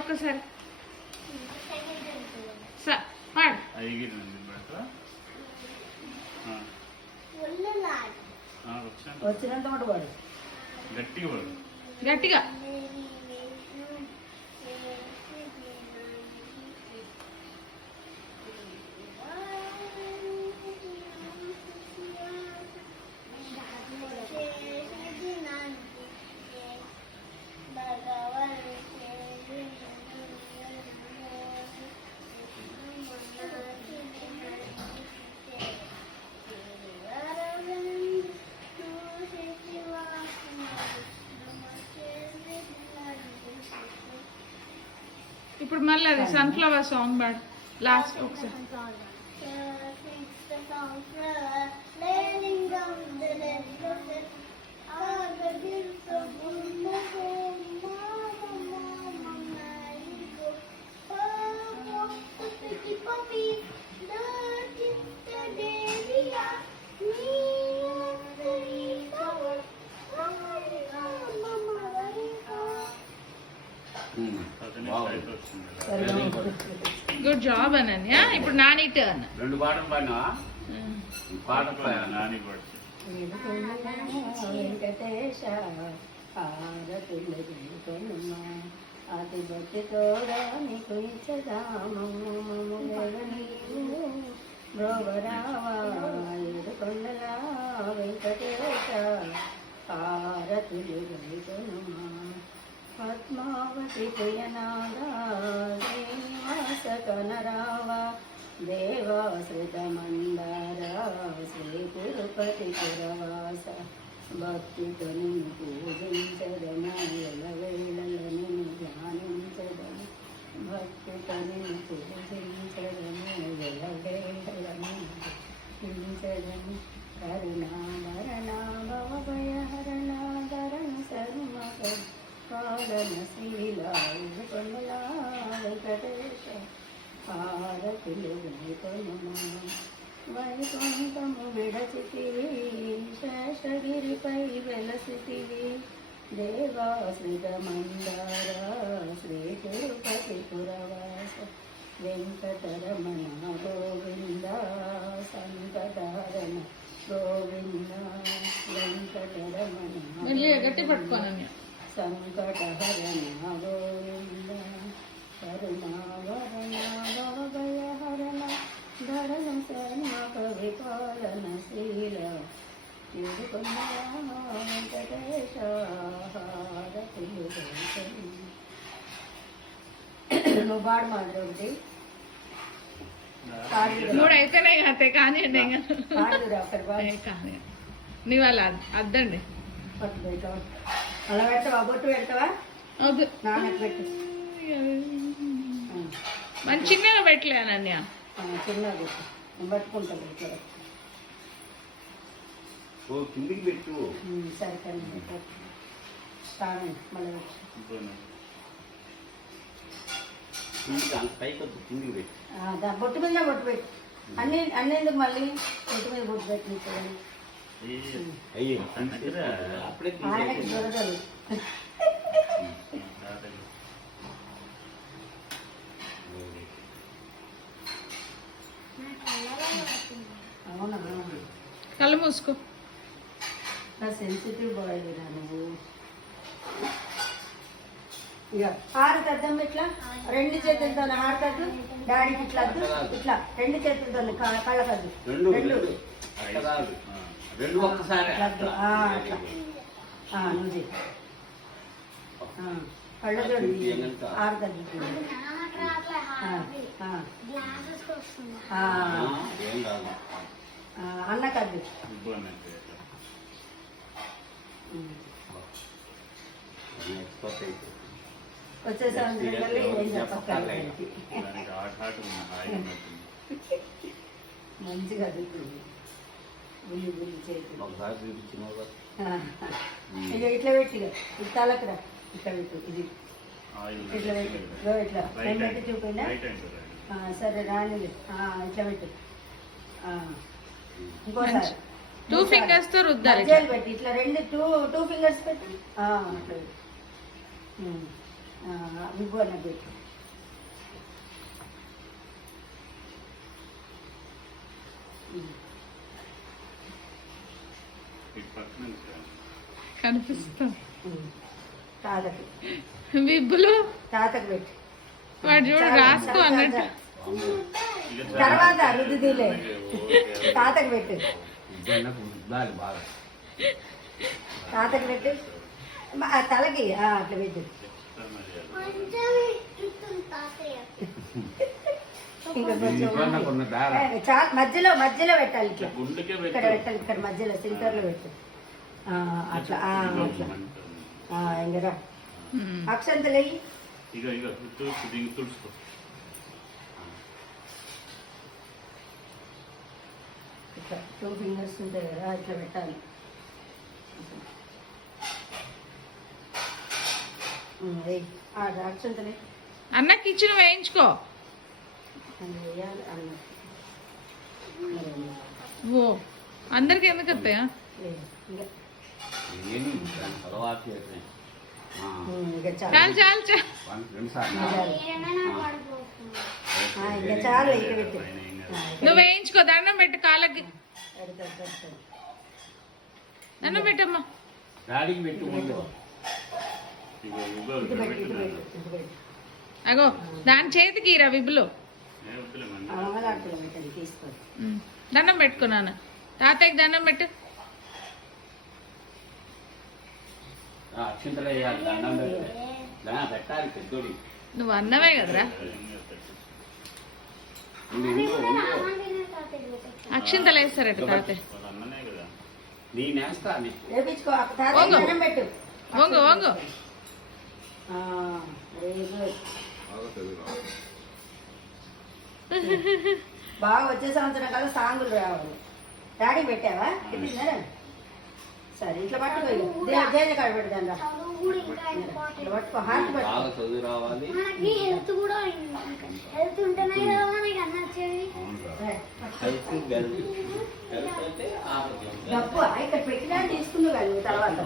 ఒక్కసారి పాడు. వచ్చినంత మాట పాడు, గట్టిగా. ఇప్పుడు మళ్ళీ అది సన్ఫ్లవర్ సాంగ్ పాడు లాస్ట్ ఒకసారి. Good job Ananya. ఇప్పుడు నాని టర్న్. 2 పాటలు పాడినా నాని పాడు. వెంకటేశ అతి భక్తి తోడా నీకు బ్రోవరావా ఏడు కొండల వెంకటేశ హారతులు గణితనుమా పద్మావతి ప్రియనాదా శ్రీనివాస కనరావా దేవాశ్రిత మందారా శ్రీ తిరుపతి పురవాస భక్తితో నిన్ను పూజించదను ఎలవేళల నిన్ను ధ్యానించదను భక్తితో నిన్ను పూజించదను ఎలవేళల నిన్ను ధ్యానించదను కరుణామరణ భవభయ హరణ ధరణ శర్మక కారణశీలా కొండలా వెంకటేశ హారతులు వైకుంఠము వైకుంఠము విడచితివి శేషగిరిపై వెలసితివి దేవాశ్రిత మందార శ్రీ తిరుపతి పురవాస వెంకటరమణ గోవింద సంకటహరణ గోవింద వెంకటరమణ గట్టి పట్టుకోనన్య సంకటహరణ గోవింద కరుణావరణ భవభయహరణ ధరణ శర్మక విపాలన శీల వెంకటేశ హారతులు నువ్వు పాడు మాదిరి ఒకటి 3 అయిపోయినాయి అంతే కానీ కానీ నీవు అలా అద్దండి. అలా పెడతావా? బొట్టు పెడతావా? వద్దు, నాన్నకు పెట్టు. మంచి చిన్నగా పెట్టలేనన్య. చిన్నగా పెట్టు, పట్టుకుంటాను ఇట్లా. కిందికి పెట్టు. సరే సరే మళ్ళీ బొట్టు మీద బొట్టు పెట్టు. అన్ని ఎందుకు మళ్ళీ బొట్టు మీద బొట్టు పెట్టి ఆయనకి దొరకదు. అవునా? కళ్ళు మూసుకో. నా సెన్సిటివ్ బాయ్ నువ్వు. ఇక హారతద్దం ఇట్లా 2 చేతులతో హారతద్దు. డాడీకి ఇట్లా అద్దు, ఇట్లా 2 చేతులతో కళ్ళకద్దు. 2 ఒక్కసారి నువ్వు కళ్ళ చూడు హారతద్దు. అన్నకద్దు. వచ్చేసారి మంచిగా అదుతుంది. ఇక ఇట్లా పెట్టి తలకురా, ఇట్లా పెట్టు. ఇది ఇట్లా పెట్టు, ఇట్లా పెట్టి చూపినా. సరే రాని ఇట్లా పెట్టు. ఇంకోసారి 2 fingers తో రుద్దాలి. పెట్టి ఇట్లా 2 fingers పెట్టి అట్లా విభు అన్న పెట్టు. కనిపిస్తాం తాతకి విబ్బులు తాతకి పెట్టు. వాడు చూడు రాసుకో అన్నట్టు. తర్వాత రుద్దులే తాతకి పెట్టు. బాగా తాతకి పెట్టు. తలకి అట్లా పెట్టు. ఇంకా కొంచెం చాలా మధ్యలో మధ్యలో పెట్టాలి. ఇట్లా ఇక్కడ పెట్టాలి. ఇక్కడ మధ్యలో సెంటర్లో పెట్టు. అట్లా అట్లా ఇంకరా అక్షంతలు ఇట్లా 2 ఫింగర్స్ ఉంటాయి కదా ఇట్లా పెట్టాలి. అక్షంతలే అన్న కిచెన్ వేయించుకో. వేయాలి అన్న. ఓ అందరికి ఎందుకు వస్తాయా? చాలు చాలు చాలు. ఇంకా చాలు ఇక్కడ పెట్టు. నువ్వు వేయించుకో. దండం పెట్టు కాళ్ళకి. దండం పెట్టమ్మా. అగో దాని చేతికి రా విబ్బులు. దండం పెట్టుకున్నాను. తాతయ్యకి దండం పెట్టు. నువ్వు అన్నవే కదరా. అక్షింతలు వేస్తారట తాతయ్య. వంగు వంగు. బాగా వచ్చే సంవత్సరం కల్లా సాంగులు రావాలి. డాడీ పెట్టావా? పెట్టిందా? సరే ఇట్లా పట్టుకో. జైలు కాడ పెడదాం. పట్టుకో. హార్ట్ డబ్బు ఇక్కడ పెట్టినా తీసుకుందు కానీ తర్వాత